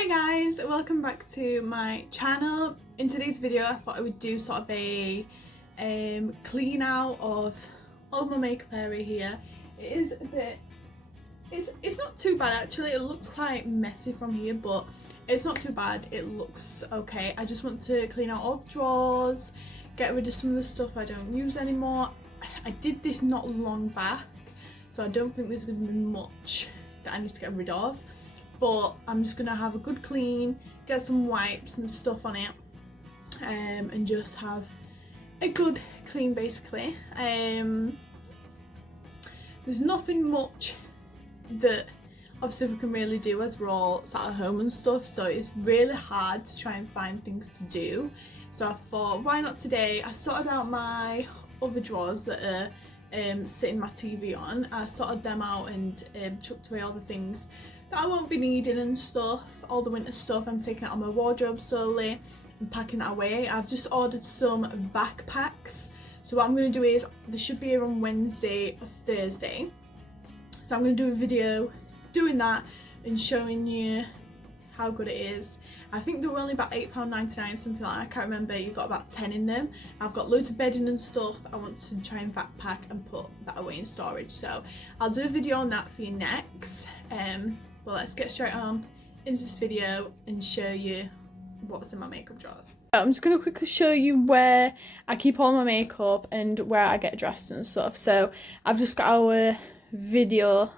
Hi guys, welcome back to my channel. In today's video I thought I would do sort of a clean out of all my makeup area here. It is a bit, it's not too bad actually. It looks quite messy from here, but it's not too bad. It looks okay. I just want to clean out all the drawers, get rid of some of the stuff I don't use anymore. I did this not long back, so I don't think there's going to be much that I need to get rid of. But I'm just gonna have a good clean, get some wipes and stuff on it, and just have a good clean basically. There's nothing much that obviously we can really do as we're all sat at home and stuff, so it's really hard to try and find things to do. So I thought, why not today? I sorted out my other drawers that are sitting my TV on. I sorted them out and chucked away all the things that I won't be needing and stuff, all the winter stuff. I'm taking it out of my wardrobe slowly and packing that away. I've just ordered some vac packs, so what I'm going to do is, they should be here on Wednesday or Thursday, so I'm going to do a video doing that and showing you how good it is. I think they were only about £8.99, something like that. I can't remember. You've got about 10 in them. I've got loads of bedding and stuff. I want to try and vac pack and put that away in storage, so I'll do a video on that for you next. Well, let's get straight on into this video and show you what's in my makeup drawers. So I'm just going to quickly show you where I keep all my makeup and where I get dressed and stuff. So I've just got our video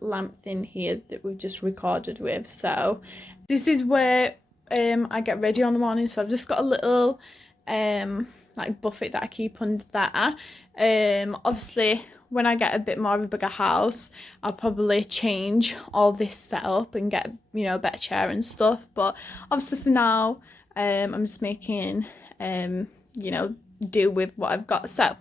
lamp thing here that we've just recorded with. So this is where I get ready on the morning. So I've just got a little like buffet that I keep under that. Obviously when I get a bit more of a bigger house, I'll probably change all this setup and get, you know, a better chair and stuff. But obviously for now, I'm just making, you know, do with what I've got. So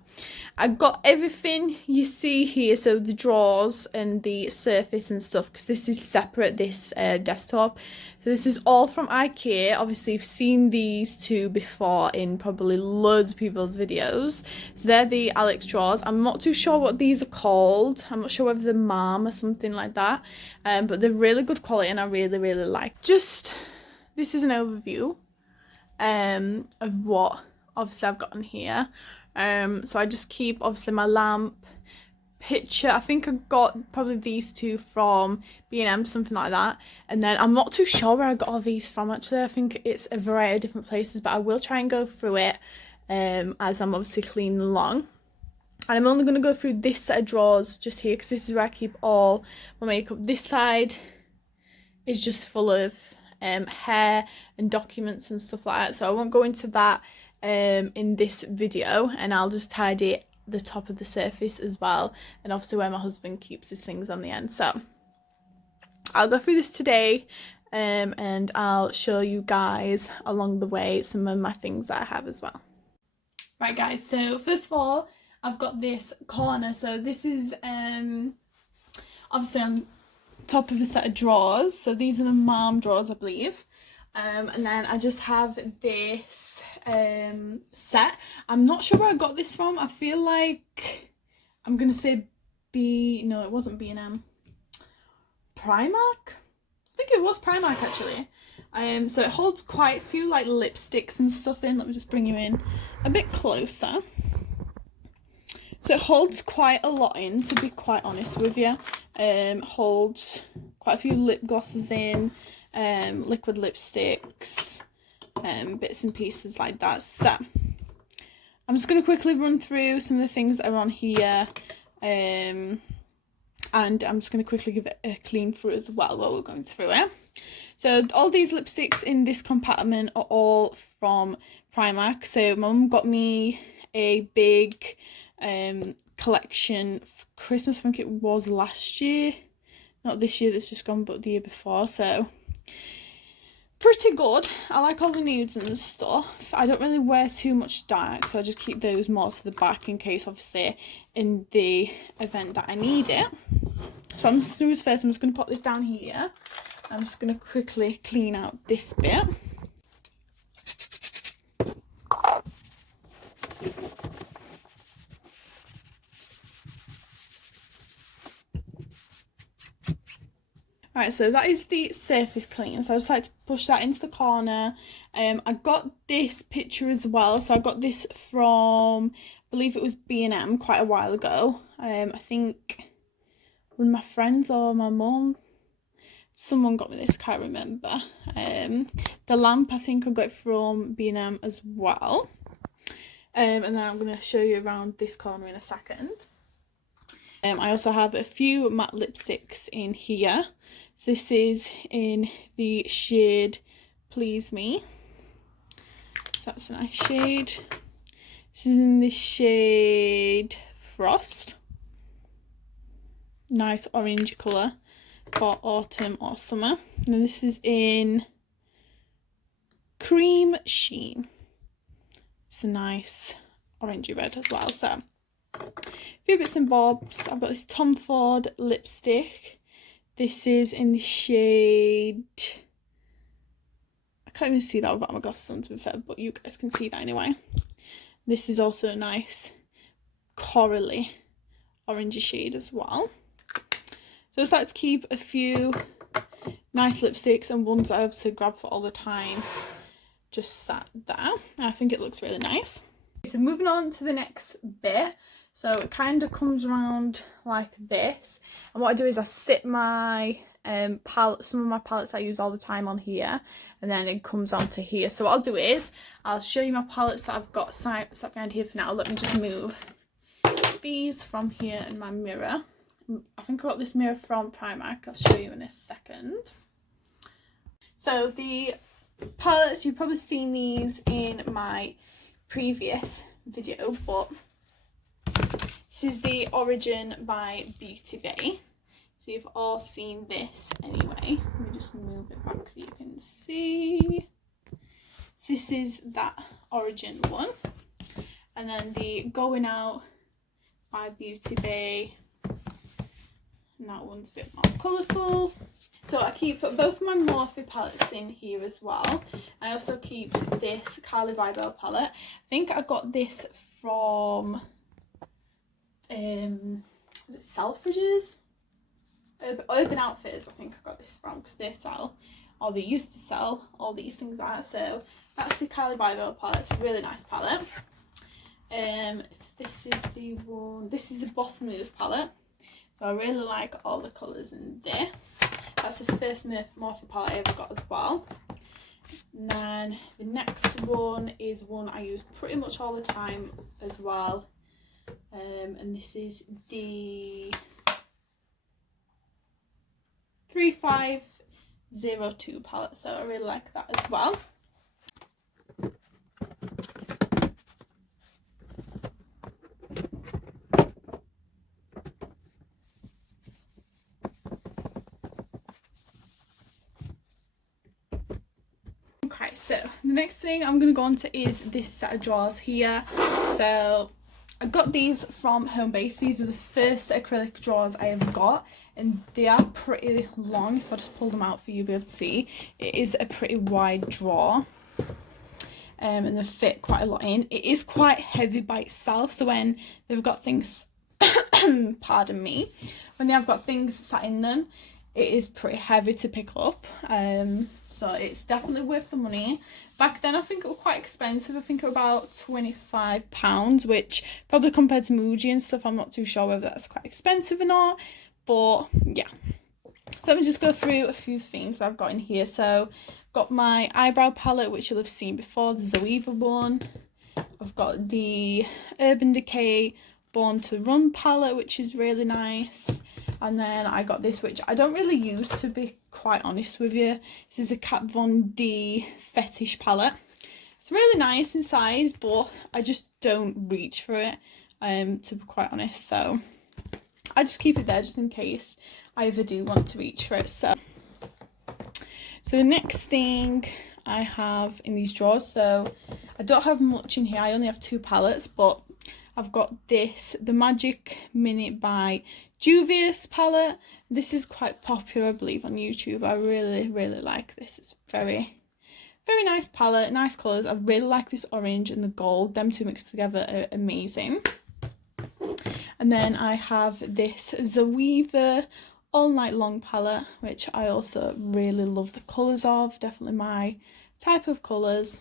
I've got everything you see here, so the drawers and the surface and stuff, because this is separate, this desktop. So this is all from IKEA. Obviously you've seen these two before in probably loads of people's videos. So they're the Alex drawers. I'm not too sure what these are called. I'm not sure whether they're Mom or something like that, but they're really good quality and I really like. Just, this is an overview of what obviously I've got on here. So I just keep obviously my lamp, picture. I think I got probably these two from B&M, something like that. And then I'm not too sure where I got all these from actually. I think it's a variety of different places, but I will try and go through it as I'm obviously cleaning along. And I'm only going to go through this set of drawers just here, because this is where I keep all my makeup. This side is just full of hair and documents and stuff like that, so I won't go into that in this video, and I'll just tidy the top of the surface as well, and obviously where my husband keeps his things on the end. So I'll go through this today, and I'll show you guys along the way some of my things that I have as well. Right guys, so first of all I've got this corner. So this is obviously on top of a set of drawers, so these are the Mom drawers I believe. And then I just have this set. I'm not sure where I got this from. I feel like I'm gonna say no, it wasn't B&M. Primark? I think it was Primark actually. So it holds quite a few like lipsticks and stuff in. Let me just bring you in a bit closer. So it holds quite a lot in, to be quite honest with you. Holds quite a few lip glosses in, liquid lipsticks, bits and pieces like that. So I'm just going to quickly run through some of the things that are on here, and I'm just going to quickly give it a clean through as well while we're going through it. So all these lipsticks in this compartment are all from Primark. So Mum got me a big collection for Christmas. I think it was last year, not this year that's just gone, but the year before. So pretty good. I like all the nudes and stuff. I don't really wear too much dark, so I just keep those more to the back in case obviously in the event that I need it. So I'm just going to first, I'm just going to put this down here. I'm just going to quickly clean out this bit. Right, so that is the surface clean. So I just like to push that into the corner. I got this picture as well. So I got this from, I believe it was B&M quite a while ago. I think one of my friends or my mum, someone got me this, can't remember. The lamp, I think I got it from B&M as well. And then I'm going to show you around this corner in a second. I also have a few matte lipsticks in here. So this is in the shade Please Me. So that's a nice shade. This is in the shade Frost. Nice orange colour for autumn or summer. And then this is in Cream Sheen. It's a nice orangey red as well. So a few bits and bobs. I've got this Tom Ford lipstick. This is in the shade, I can't even see that without my glasses on to be fair, but you guys can see that anyway. This is also a nice corally orangey shade as well. So I just like to keep a few nice lipsticks and ones I obviously grab for all the time just sat there. I think it looks really nice. So moving on to the next bit. So it kind of comes around like this, and what I do is I sit my palette, some of my palettes I use all the time on here, and then it comes onto here. So what I'll do is I'll show you my palettes that I've got sat behind here for now. Let me just move these from here in my mirror. I think I got this mirror from Primark. I'll show you in a second. So the palettes, you've probably seen these in my previous video, but this is the Origin by Beauty Bay. So you've all seen this anyway. Let me just move it back so you can see. So this is that Origin one. And then the Going Out by Beauty Bay. And that one's a bit more colourful. So I keep both of my Morphe palettes in here as well. I also keep this Carly Vibo palette. I think I got this from was it Selfridges? Urban Outfitters, I think I got this from, because they sell, or they used to sell, all these things like that. So that's the Carly Vibo palette. It's a really nice palette. This is the one, this is the Boss Move palette. So I really like all the colours in this. That's the first Morphe palette I ever got as well. And then the next one is one I use pretty much all the time as well. And this is the 3502 palette, so I really like that as well. Okay, so the next thing I'm going to go on to is this set of drawers here. So I got these from Homebase. These were the first acrylic drawers I ever got, and they are pretty long. If I just pull them out for you, you'll be able to see. It is a pretty wide drawer, and they fit quite a lot in. It is quite heavy by itself, so when they've got things, pardon me, when they have got things sat in them, it is pretty heavy to pick up. So it's definitely worth the money. Back then I think it was quite expensive. I think it was about £25, which probably compared to Muji and stuff, I'm not too sure whether that's quite expensive or not, but yeah. So let me just go through a few things that I've got in here. So I've got my eyebrow palette, which you'll have seen before, the Zoeva one. I've got the Urban Decay Born to Run palette, which is really nice. And then I got this, which I don't really use, to be quite honest with you. This is a Kat Von D Fetish palette. It's really nice in size, but I just don't reach for it, to be quite honest. So I just keep it there just in case I ever do want to reach for it. So the next thing I have in these drawers, so I don't have much in here. I only have 2 palettes, but I've got this, the Magic Minute by Juvia's palette. This is quite popular, I believe, on YouTube. I really like this. It's very nice palette, nice colours. I really like this orange and the gold. Them two mixed together are amazing. And then I have this Zoeva All Night Long palette, which I also really love the colours of, definitely my type of colours.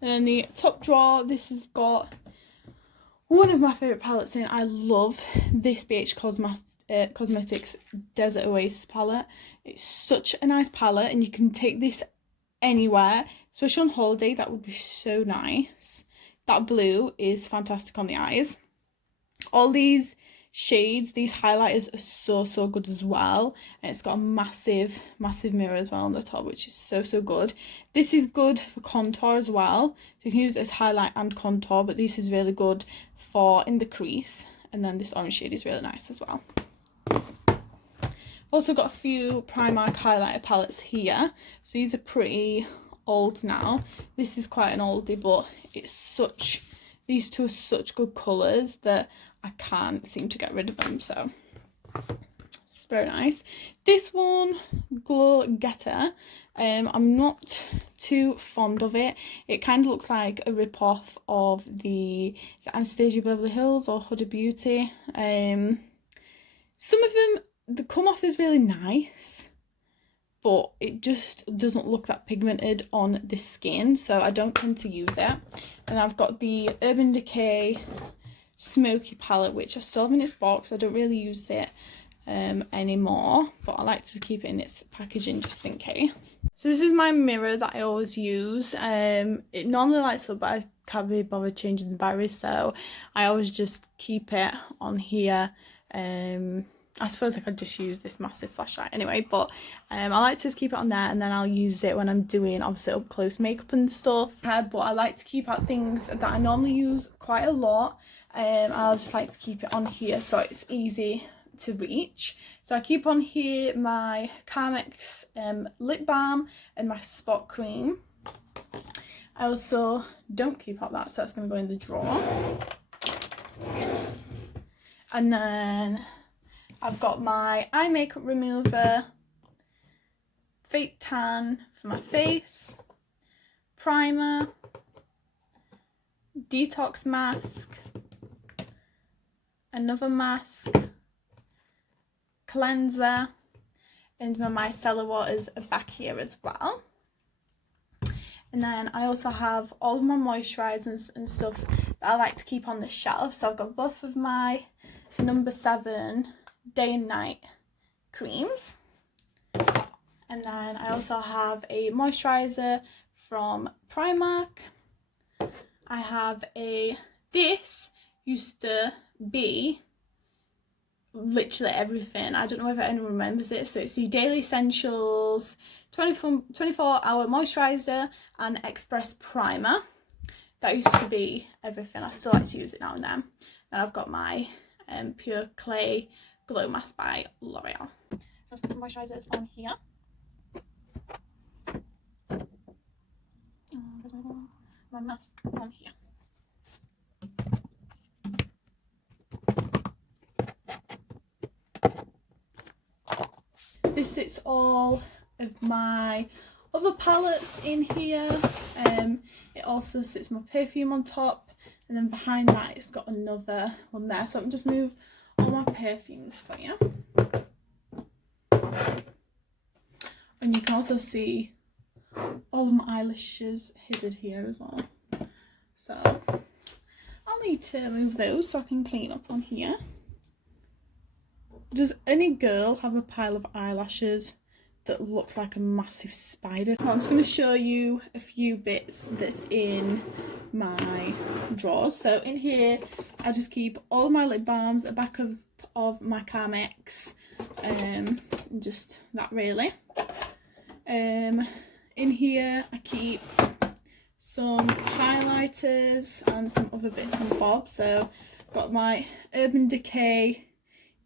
And then the top drawer, this has got one of my favourite palettes in. I love this BH Cosmetics Desert Oasis palette. It's such a nice palette, and you can take this anywhere, especially on holiday. That would be so nice. That blue is fantastic on the eyes. All these shades, these highlighters are so good as well, and it's got a massive mirror as well on the top, which is so good. This is good for contour as well, so you can use it as highlight and contour, but this is really good for in the crease. And then this orange shade is really nice as well. Also got a few Primark highlighter palettes here, so these are pretty old now. This is quite an oldie, but these two are such good colours that I can't seem to get rid of them, so it's very nice. This one, Glow Getter, I'm not too fond of it. It kind of looks like a rip-off of the Anastasia Beverly Hills or Huda Beauty. Some of them, the come off is really nice, but it just doesn't look that pigmented on the skin, so I don't tend to use it. And I've got the Urban Decay Smoky palette, which I still have in its box. I don't really use it anymore, but I like to keep it in its packaging just in case. So this is my mirror that I always use. It normally lights up, but I can't be bothered changing the batteries, so I always just keep it on here. I suppose I could just use this massive flashlight anyway, but I like to just keep it on there, and then I'll use it when I'm doing obviously up close makeup and stuff. But I like to keep out things that I normally use quite a lot. I'll just like to keep it on here so it's easy to reach. So I keep on here my Carmex lip balm and my spot cream. I also don't keep out that, so that's going to go in the drawer. And then I've got my eye makeup remover, fake tan for my face, primer, detox mask, another mask, cleanser, and my micellar waters are back here as well. And then I also have all of my moisturisers and stuff that I like to keep on the shelf. So I've got both of my number 7 day and night creams, and then I also have a moisturiser from Primark. I have this used to be literally everything. I don't know if anyone remembers it. So it's the Daily Essentials 24-hour moisturiser and express primer. That used to be everything. I still like to use it now and then. Then I've got my Pure Clay Glow Mask by L'Oreal. So I've got the moisturisers on here. There's my mask on here. This sits all of my other palettes in here. It also sits my perfume on top, and then behind that it's got another one there. So I'm just move all my perfumes for you. And you can also see all of my eyelashes hidden here as well. So I'll need to move those so I can clean up on here. Does any girl have a pile of eyelashes that looks like a massive spider? I'm just going to show you a few bits that's in my drawers. So in here I just keep all of my lip balms, a back of my Carmex, and just that really. In here I keep some highlighters and some other bits and bobs. So I've got my Urban Decay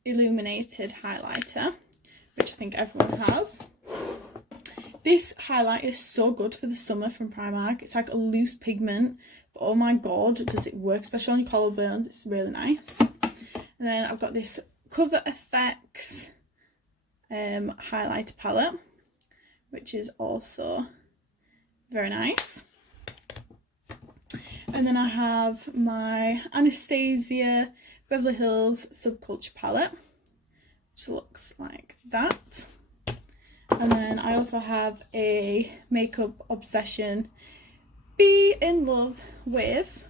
illuminated highlighter, which I think everyone has. This highlight is so good for the summer from Primark. It's like a loose pigment, but oh my god, does it work, especially on your collarbones. It's really nice. And then I've got this Cover FX highlighter palette, which is also very nice. And then I have my Anastasia Beverly Hills Subculture palette, which looks like that. And then I also have a Makeup Obsession Be in Love With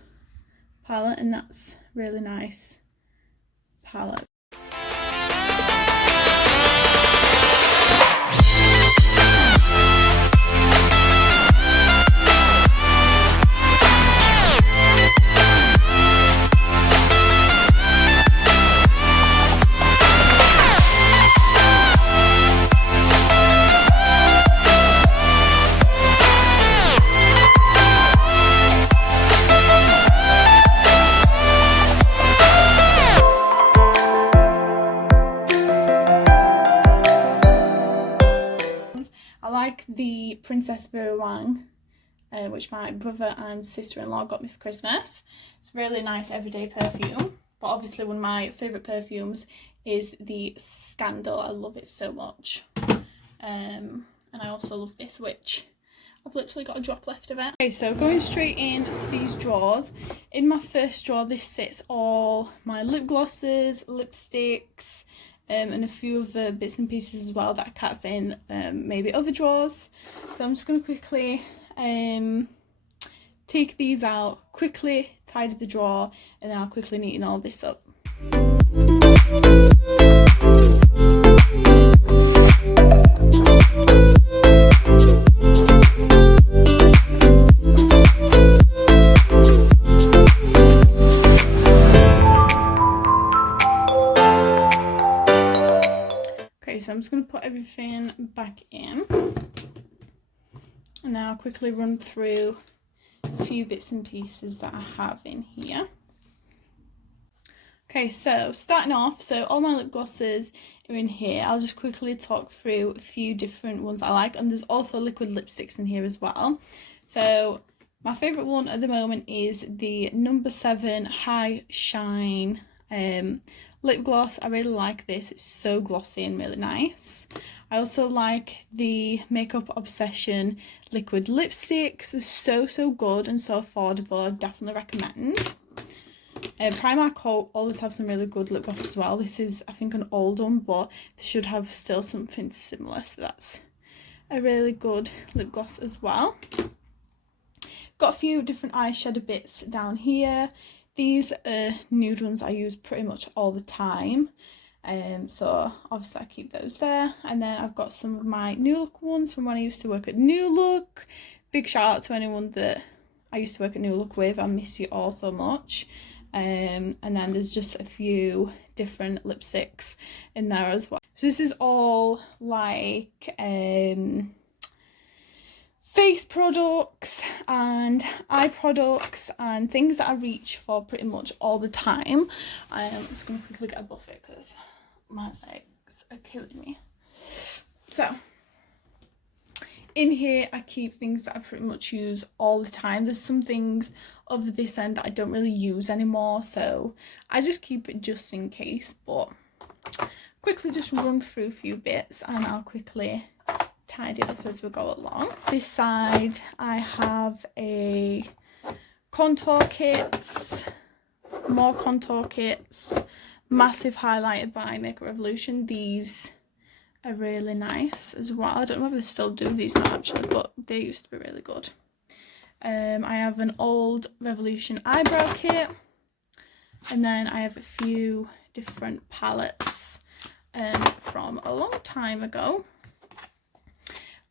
palette, and that's really nice palette. I like the Princess Wang, which my brother and sister-in-law got me for Christmas. It's a really nice everyday perfume, but obviously one of my favourite perfumes is the Scandal. I love it so much. And I also love this, which I've literally got a drop left of it. Okay, so going straight into these drawers. In my first drawer, this sits all my lip glosses, lipsticks, and a few of the bits and pieces as well that I can't fit in maybe other drawers. So I'm just going to quickly take these out, quickly tidy the drawer, and then I'll quickly neaten all this up. So I'm just going to put everything back in, and now I'll quickly run through a few bits and pieces that I have in here. Okay, so starting off, so all my lip glosses are in here. I'll just quickly talk through a few different ones I like, and there's also liquid lipsticks in here as well. So my favourite one at the moment is the number 7 High Shine lip gloss. I really like this. It's so glossy and really nice. I also like the Makeup Obsession liquid lipsticks. They're so good and so affordable. I definitely recommend. Primark always have some really good lip gloss as well. This is, I think, an old one, but they should have still something similar, so that's a really good lip gloss as well. Got a few different eyeshadow bits down here. These are nude ones I use pretty much all the time, so obviously I keep those there. And then I've got some of my New Look ones from when I used to work at New Look. Big shout out to anyone that I used to work at New Look with. I miss you all so much. And then there's just a few different lipsticks in there as well. So this is all like face products and eye products and things that I reach for pretty much all the time. I'm just going to quickly get a buffet because my legs are killing me. So in here I keep things that I pretty much use all the time. There's some things over this end that I don't really use anymore, so I just keep it just in case. But quickly just run through a few bits and I'll quickly tidy up as we go along. This side I have a contour kits, more contour kits, massive highlighter by Makeup Revolution. These are really nice as well. I don't know if they still do these now actually, but they used to be really good. I have an old Revolution eyebrow kit, and then I have a few different palettes from a long time ago.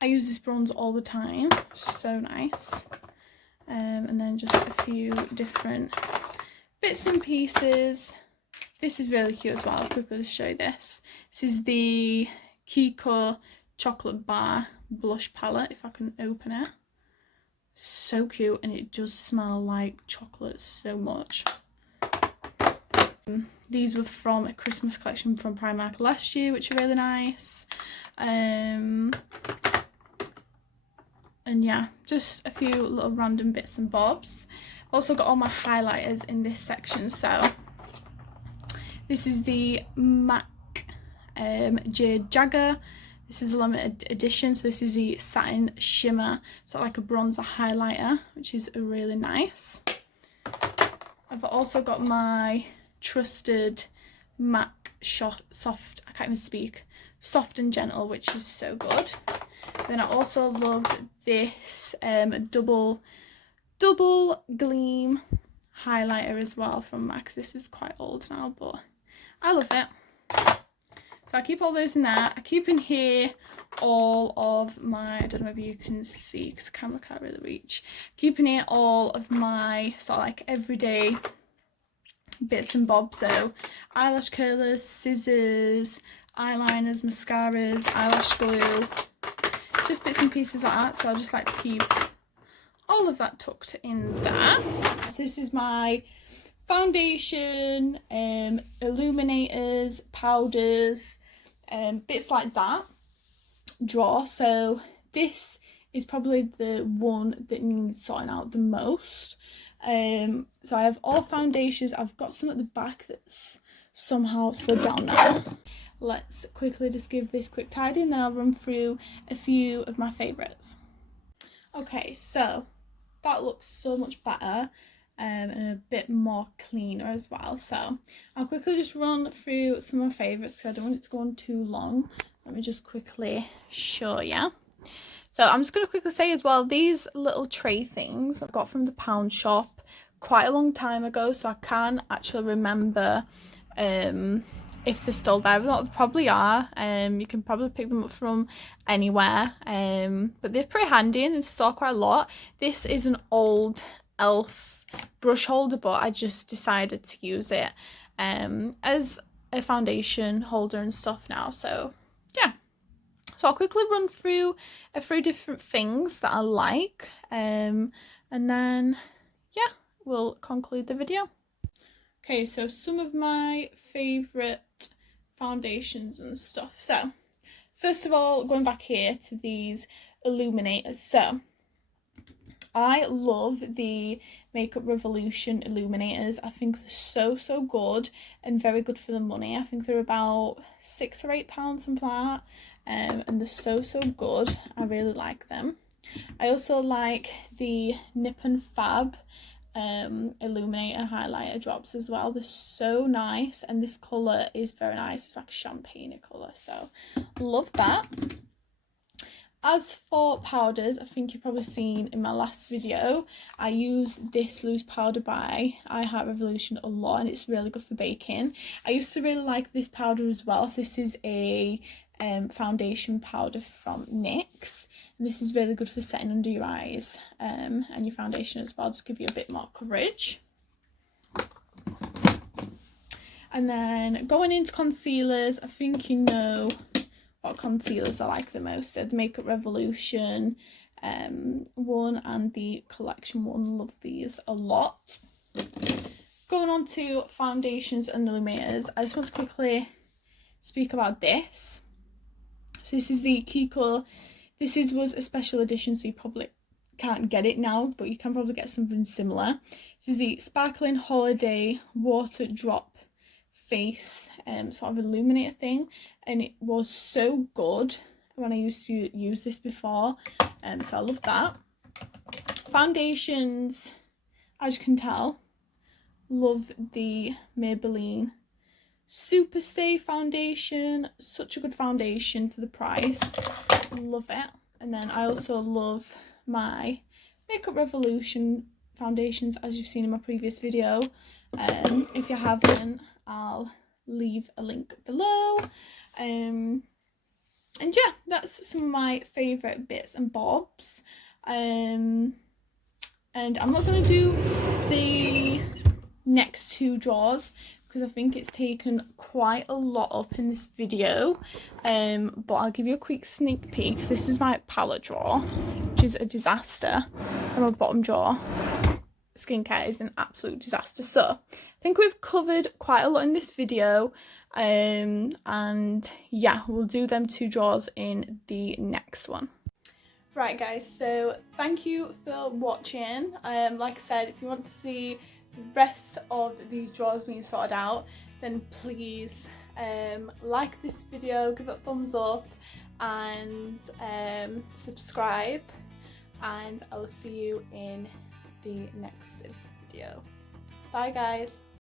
I use this bronze all the time, so nice. And then just a few different bits and pieces. This is really cute as well. I'll quickly show you this. This is the Kiko Chocolate Bar Blush Palette, if I can open it. So cute, and it does smell like chocolate so much. These were from a Christmas collection from Primark last year, which are really nice. And yeah, just a few little random bits and bobs. Also got all my highlighters in this section. So this is the MAC Jade Jagger. This is a limited edition, so this is the satin shimmer, so like a bronzer highlighter, which is really nice. I've also got my trusted MAC soft, I can't even speak, soft and gentle, which is so good. Then I also love this double gleam highlighter as well from MAC. This is quite old now, but I love it. So I keep all those in there. I keep in here all of my, I don't know if you can see because the camera can't really reach, keep in here all of my sort of like everyday bits and bobs. So eyelash curlers, scissors, eyeliners, mascaras, eyelash glue, just bits and pieces like that. So I just like to keep all of that tucked in there. So this is my foundation, illuminators, powders, bits like that drawer. So this is probably the one that needs sorting out the most. So I have all foundations. I've got some at the back that's somehow slid down now. Let's quickly just give this quick tidy and then I'll run through a few of my favourites. Okay, so that looks so much better and a bit more cleaner as well. So I'll quickly just run through some of my favourites because I don't want it to go on too long. Let me just quickly show you. So I'm just going to quickly say as well, these little tray things I've got from the pound shop quite a long time ago, so I can actually remember if they're still there. They probably are. You can probably pick them up from anywhere, but they're pretty handy and they store quite a lot. This is an old elf brush holder, but I just decided to use it as a foundation holder and stuff now. So yeah, so I'll quickly run through a few different things that I like, and then yeah, we'll conclude the video. Okay, so some of my favourite foundations and stuff. So first of all, going back here to these illuminators. So I love the Makeup Revolution illuminators. I think they're so good and very good for the money. I think they're about £6 or £8, something like that, and they're so good. I really like them. I also like the Nip and Fab illuminator highlighter drops as well. They're so nice, and this colour is very nice. It's like a champagne colour, so love that. As for powders, I think you've probably seen in my last video, I use this loose powder by I Heart Revolution a lot, and it's really good for baking. I used to really like this powder as well. So this is a foundation powder from NYX, and this is really good for setting under your eyes and your foundation as well, just give you a bit more coverage. And then going into concealers, I think you know what concealers I like the most. So the Makeup Revolution one and the Collection one, love these a lot. Going on to foundations and illuminators, I just want to quickly speak about this. So this is the Kiko. This was a special edition, so you probably can't get it now, but you can probably get something similar. This is the Sparkling Holiday Water Drop Face sort of illuminator thing, and it was so good when I used to use this before, so I love that. Foundations, as you can tell, love the Maybelline Superstay foundation. Such a good foundation for the price, love it. And then I also love my Makeup Revolution foundations, as you've seen in my previous video. If you haven't, I'll leave a link below. And yeah, that's some of my favourite bits and bobs. And I'm not going to do the next two drawers because I think it's taken quite a lot up in this video, but I'll give you a quick sneak peek. So this is my palette drawer, which is a disaster, and my bottom drawer, skincare, is an absolute disaster. So I think we've covered quite a lot in this video, and yeah, we'll do them two drawers in the next one. Right guys, so thank you for watching. Like I said, if you want to see the rest of these drawers being sorted out, then please like this video, give it a thumbs up, and subscribe, and I'll see you in the next video. Bye guys.